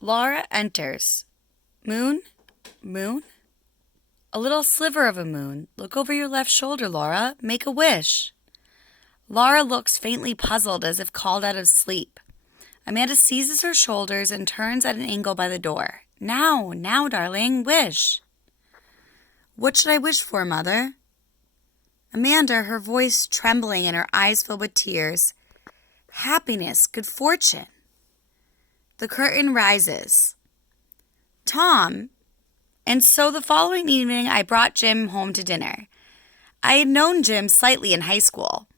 Laura enters. Moon? Moon? A little sliver of a moon. Look over your left shoulder, Laura. Make a wish. Laura looks faintly puzzled as if called out of sleep. Amanda seizes her shoulders and turns at an angle by the door. Now, darling, wish. What should I wish for, Mother? Amanda, her voice trembling and her eyes filled with tears. Happiness, good fortune. The curtain rises. Tom. And so the following evening, I brought Jim home to dinner. I had known Jim slightly in high school.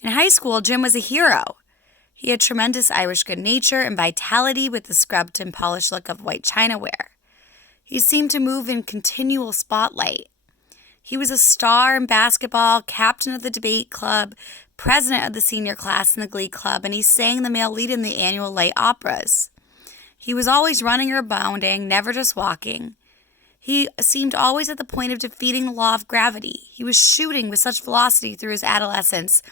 In high school, Jim was a hero. He had tremendous Irish good nature and vitality with the scrubbed and polished look of white chinaware. He seemed to move in continual spotlight. He was a star in basketball, captain of the debate club, president of the senior class in the glee club, and he sang the male lead in the annual light operas. He was always running or bounding, never just walking. He seemed always at the point of defeating the law of gravity. He was shooting with such velocity through his adolescence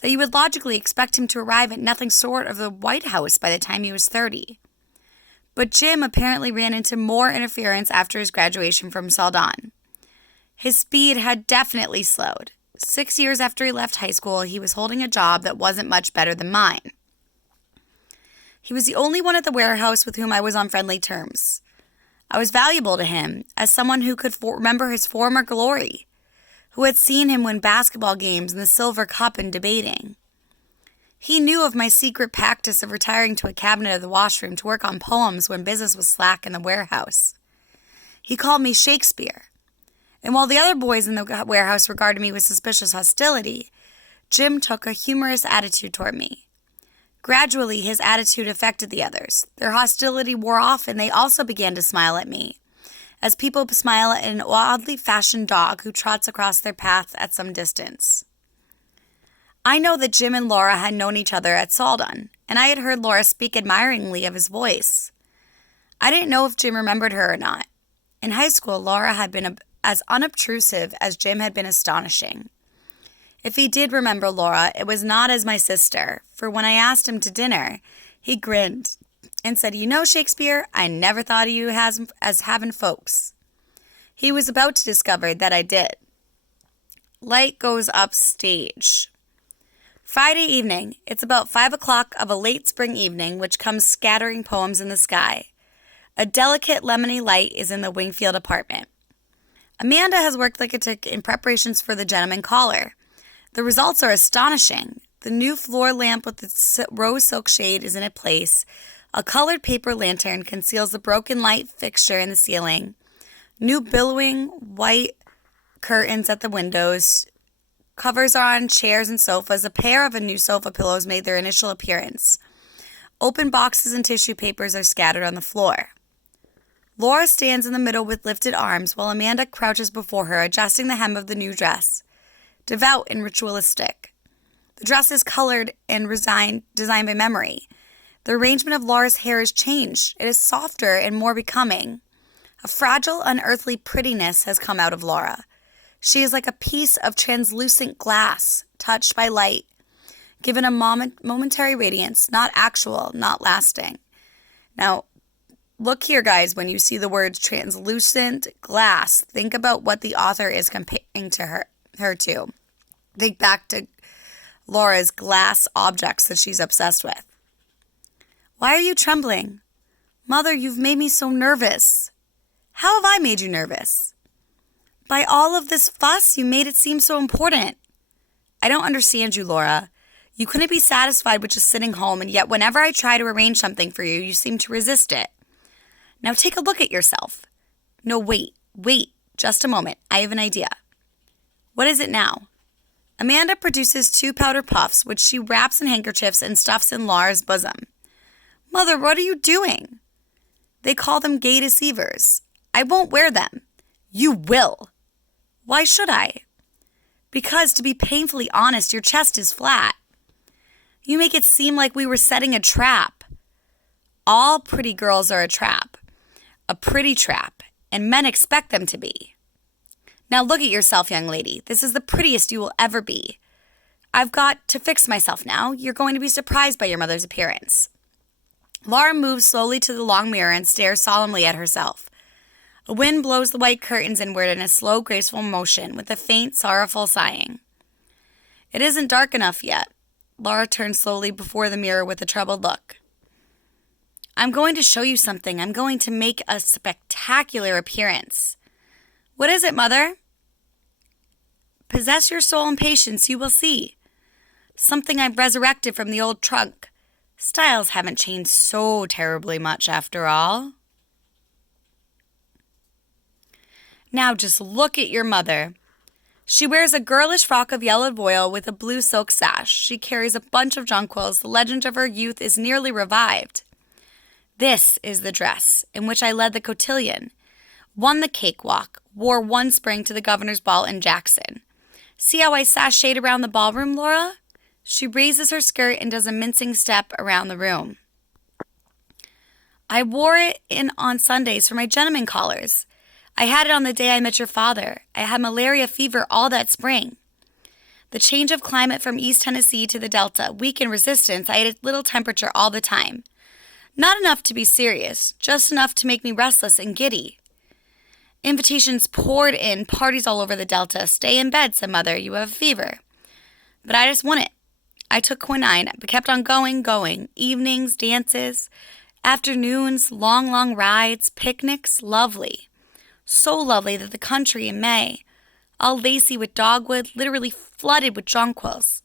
that you would logically expect him to arrive at nothing short of the White House by the time he was 30. But Jim apparently ran into more interference after his graduation from Celdon. His speed had definitely slowed. 6 years after he left high school, he was holding a job that wasn't much better than mine. He was the only one at the warehouse with whom I was on friendly terms. I was valuable to him as someone who could remember his former glory, who had seen him win basketball games and the Silver Cup in debating. He knew of my secret practice of retiring to a cabinet of the washroom to work on poems when business was slack in the warehouse. He called me Shakespeare. And while the other boys in the warehouse regarded me with suspicious hostility, Jim took a humorous attitude toward me. Gradually, his attitude affected the others. Their hostility wore off, and they also began to smile at me, as people smile at an oddly fashioned dog who trots across their path at some distance. I know that Jim and Laura had known each other at Celdon, and I had heard Laura speak admiringly of his voice. I didn't know if Jim remembered her or not. In high school, Laura had been as unobtrusive as Jim had been astonishing. If he did remember Laura, it was not as my sister, for when I asked him to dinner, he grinned and said, "You know, Shakespeare, I never thought of you as having folks." He was about to discover that I did. Light goes up stage. Friday evening. It's about 5 o'clock of a late spring evening, which comes scattering poems in the sky. A delicate lemony light is in the Wingfield apartment. Amanda has worked like a tick in preparations for the gentleman caller. The results are astonishing. The new floor lamp with its rose silk shade is in its place. A colored paper lantern conceals the broken light fixture in the ceiling. New billowing white curtains at the windows. Covers are on chairs and sofas. A pair of new sofa pillows made their initial appearance. Open boxes and tissue papers are scattered on the floor. Laura stands in the middle with lifted arms while Amanda crouches before her, adjusting the hem of the new dress. Devout and ritualistic. The dress is colored and designed by memory. The arrangement of Laura's hair is changed. It is softer and more becoming. A fragile, unearthly prettiness has come out of Laura. She is like a piece of translucent glass, touched by light, given a momentary radiance, not actual, not lasting. Now, look here, guys, when you see the words translucent glass, think about what the author is comparing to her to. Think back to Laura's glass objects that she's obsessed with. Why are you trembling? Mother, you've made me so nervous. How have I made you nervous? By all of this fuss, you made it seem so important. I don't understand you, Laura. You couldn't be satisfied with just sitting home, and yet whenever I try to arrange something for you, you seem to resist it. Now take a look at yourself. No, wait, just a moment. I have an idea. What is it now? Amanda produces 2 powder puffs, which she wraps in handkerchiefs and stuffs in Laura's bosom. Mother, what are you doing? They call them gay deceivers. I won't wear them. You will. Why should I? Because, to be painfully honest, your chest is flat. You make it seem like we were setting a trap. All pretty girls are a trap. A pretty trap, and men expect them to be. Now look at yourself, young lady. This is the prettiest you will ever be. I've got to fix myself now. You're going to be surprised by your mother's appearance. Laura moves slowly to the long mirror and stares solemnly at herself. A wind blows the white curtains inward in a slow, graceful motion, with a faint, sorrowful sighing. It isn't dark enough yet. Laura turns slowly before the mirror with a troubled look. I'm going to show you something. I'm going to make a spectacular appearance. What is it, Mother? Possess your soul and patience, you will see. Something I've resurrected from the old trunk. Styles haven't changed so terribly much after all. Now just look at your mother. She wears a girlish frock of yellow voile with a blue silk sash. She carries a bunch of jonquils. The legend of her youth is nearly revived. This is the dress in which I led the cotillion, won the cakewalk, wore one spring to the governor's ball in Jackson. See how I sashayed around the ballroom, Laura? She raises her skirt and does a mincing step around the room. I wore it on Sundays for my gentleman callers. I had it on the day I met your father. I had malaria fever all that spring. The change of climate from East Tennessee to the Delta weakened resistance. I had a little temperature all the time. Not enough to be serious, just enough to make me restless and giddy. Invitations poured in, parties all over the Delta. Stay in bed, said Mother, you have a fever. But I just won it. I took quinine, but kept on going. Evenings, dances, afternoons, long rides, picnics, lovely. So lovely that the country in May, all lacy with dogwood, literally flooded with jonquils.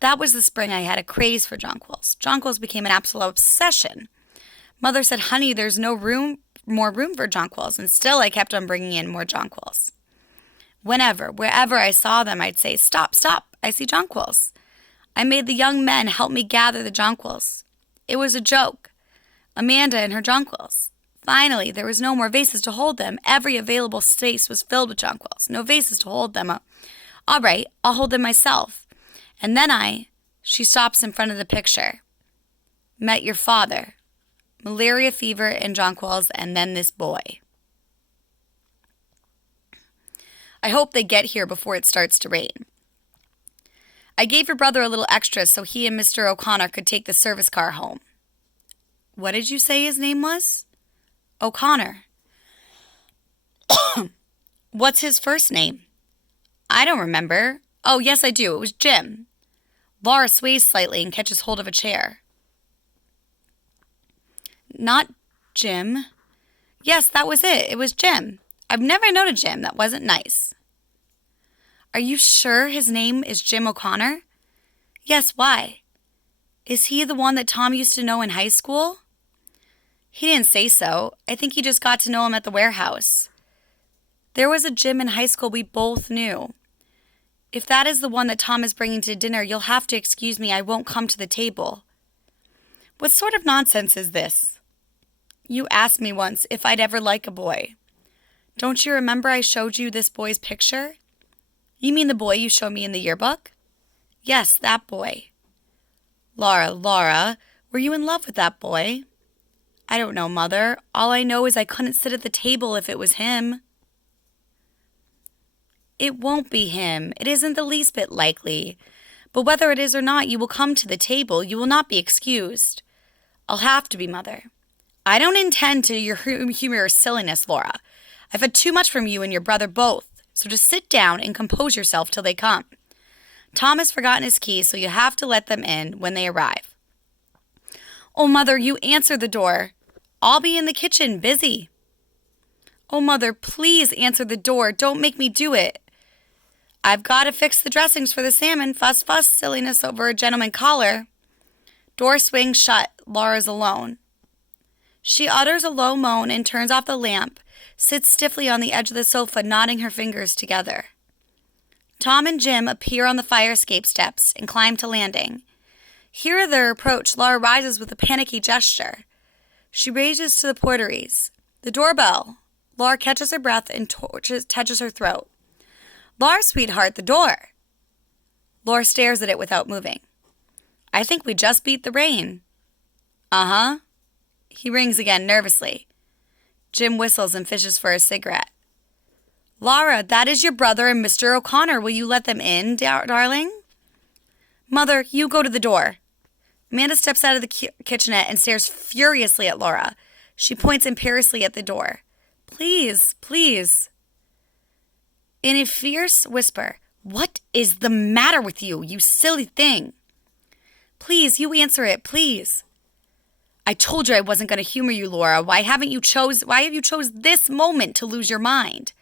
That was the spring I had a craze for jonquils. Jonquils became an absolute obsession. Mother said, honey, there's more room for jonquils, and still I kept on bringing in more jonquils. Wherever I saw them, I'd say, stop, I see jonquils. I made the young men help me gather the jonquils. It was a joke. Amanda and her jonquils. Finally, there was no more vases to hold them. Every available space was filled with jonquils. No vases to hold them. All right, I'll hold them myself. And then she stops in front of the picture. Met your father. Malaria fever and jonquils, and then this boy. I hope they get here before it starts to rain. I gave your brother a little extra so he and Mr. O'Connor could take the service car home. What did you say his name was? O'Connor. What's his first name? I don't remember. Oh, yes, I do. It was Jim. Laura sways slightly and catches hold of a chair. Not Jim. Yes, that was it. It was Jim. I've never known a Jim. That wasn't nice. Are you sure his name is Jim O'Connor? Yes, why? Is he the one that Tom used to know in high school? He didn't say so. I think he just got to know him at the warehouse. There was a Jim in high school we both knew. If that is the one that Tom is bringing to dinner, you'll have to excuse me. I won't come to the table. What sort of nonsense is this? You asked me once if I'd ever like a boy. Don't you remember I showed you this boy's picture? You mean the boy you showed me in the yearbook? Yes, that boy. Laura, were you in love with that boy? I don't know, Mother. All I know is I couldn't sit at the table if it was him. It won't be him. It isn't the least bit likely. But whether it is or not, you will come to the table. You will not be excused. I'll have to be, Mother. I don't intend to your humor or silliness, Laura. I've had too much from you and your brother both. So just sit down and compose yourself till they come. Tom has forgotten his keys, so you have to let them in when they arrive. Oh, Mother, you answer the door. I'll be in the kitchen, busy. Oh, Mother, please answer the door. Don't make me do it. I've got to fix the dressings for the salmon. Fuss, silliness over a gentleman caller. Door swings shut. Laura's alone. She utters a low moan and turns off the lamp, sits stiffly on the edge of the sofa, knotting her fingers together. Tom and Jim appear on the fire escape steps and climb to landing. Hearing their approach, Laura rises with a panicky gesture. She races to the porteries. The doorbell. Laura catches her breath and touches her throat. Laura, sweetheart, the door. Laura stares at it without moving. I think we just beat the rain. Uh-huh. He rings again nervously. Jim whistles and fishes for a cigarette. Laura, that is your brother and Mr. O'Connor. Will you let them in, darling? Mother, you go to the door. Amanda steps out of the kitchenette and stares furiously at Laura. She points imperiously at the door. Please, please. In a fierce whisper, what is the matter with you, you silly thing? Please, you answer it, please. I told you I wasn't going to humor you, Laura. Why have you chose this moment to lose your mind?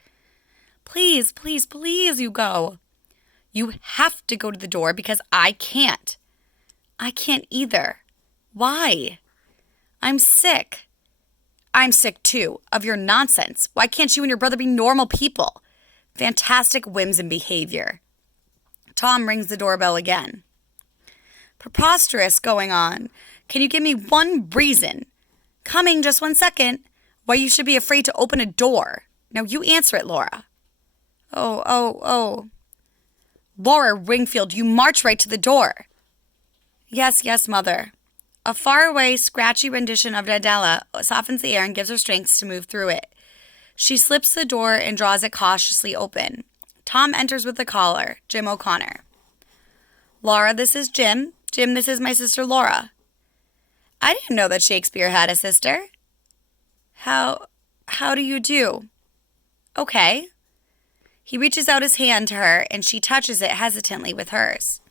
Please, please, please, you go. You have to go to the door because I can't. I can't either. Why? I'm sick. I'm sick too of your nonsense. Why can't you and your brother be normal people? Fantastic whims and behavior. Tom rings the doorbell again. Preposterous going on. Can you give me one reason? Coming just 1 second. Why you should be afraid to open a door. Now you answer it, Laura. Oh. Laura Ringfield, you march right to the door. Yes, Mother. A faraway, scratchy rendition of Nadella softens the air and gives her strength to move through it. She slips the door and draws it cautiously open. Tom enters with the caller, Jim O'Connor. Laura, this is Jim. Jim, this is my sister Laura. I didn't know that Shakespeare had a sister. How do you do? Okay. He reaches out his hand to her, and she touches it hesitantly with hers.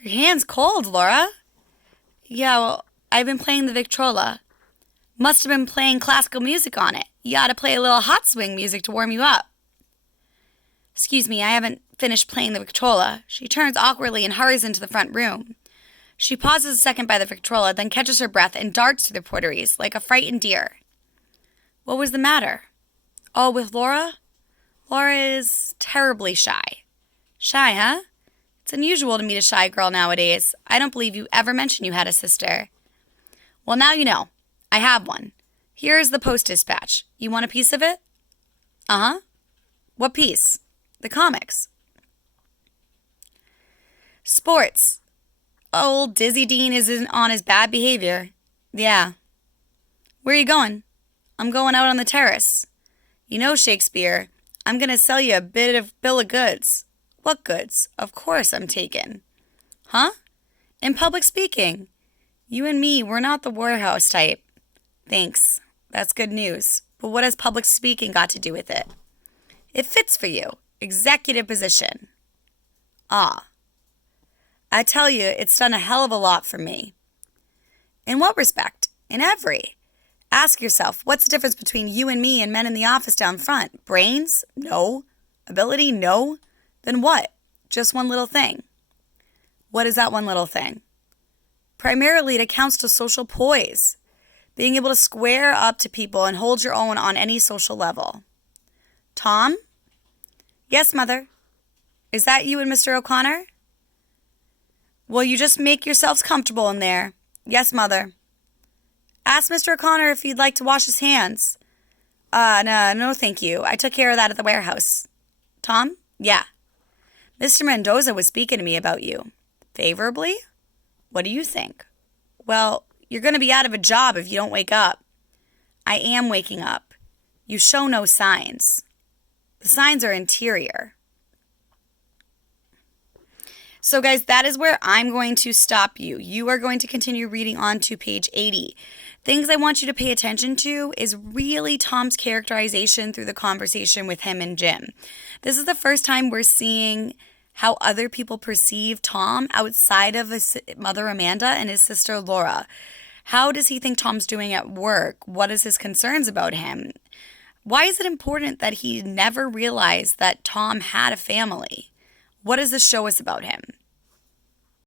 Your hand's cold, Laura. Yeah, well, I've been playing the Victrola. Must have been playing classical music on it. You ought to play a little hot swing music to warm you up. Excuse me, I haven't finished playing the Victrola. She turns awkwardly and hurries into the front room. She pauses a second by the Victrola, then catches her breath and darts through the porteries like a frightened deer. What was the matter? Oh, with Laura? Laura is terribly shy. Shy, huh? It's unusual to meet a shy girl nowadays. I don't believe you ever mentioned you had a sister. Well, now you know. I have one. Here's the Post Dispatch. You want a piece of it? Uh-huh. What piece? The comics. Sports. Old Dizzy Dean isn't on his bad behavior. Yeah. Where are you going? I'm going out on the terrace. You know, Shakespeare, I'm going to sell you a bill of goods. What goods? Of course I'm taken. Huh? In public speaking. You and me, we're not the warehouse type. Thanks. That's good news. But what has public speaking got to do with it? It fits for you. Executive position. Ah. I tell you, it's done a hell of a lot for me. In what respect? In every. Ask yourself, what's the difference between you and me and men in the office down front? Brains? No. Ability? No. Then what? Just one little thing. What is that one little thing? Primarily, it accounts to social poise. Being able to square up to people and hold your own on any social level. Tom? Yes, Mother. Is that you and Mr. O'Connor? Well, you just make yourselves comfortable in there. Yes, Mother. Ask Mr. O'Connor if he'd like to wash his hands. No, thank you. I took care of that at the warehouse. Tom? Yeah. Mr. Mendoza was speaking to me about you. Favorably? What do you think? Well, you're going to be out of a job if you don't wake up. I am waking up. You show no signs. The signs are interior. So guys, that is where I'm going to stop you. You are going to continue reading on to page 80. Things I want you to pay attention to is really Tom's characterization through the conversation with him and Jim. This is the first time we're seeing how other people perceive Tom outside of his mother Amanda and his sister Laura. How does he think Tom's doing at work? What is his concerns about him? Why is it important that he never realized that Tom had a family? What does this show us about him?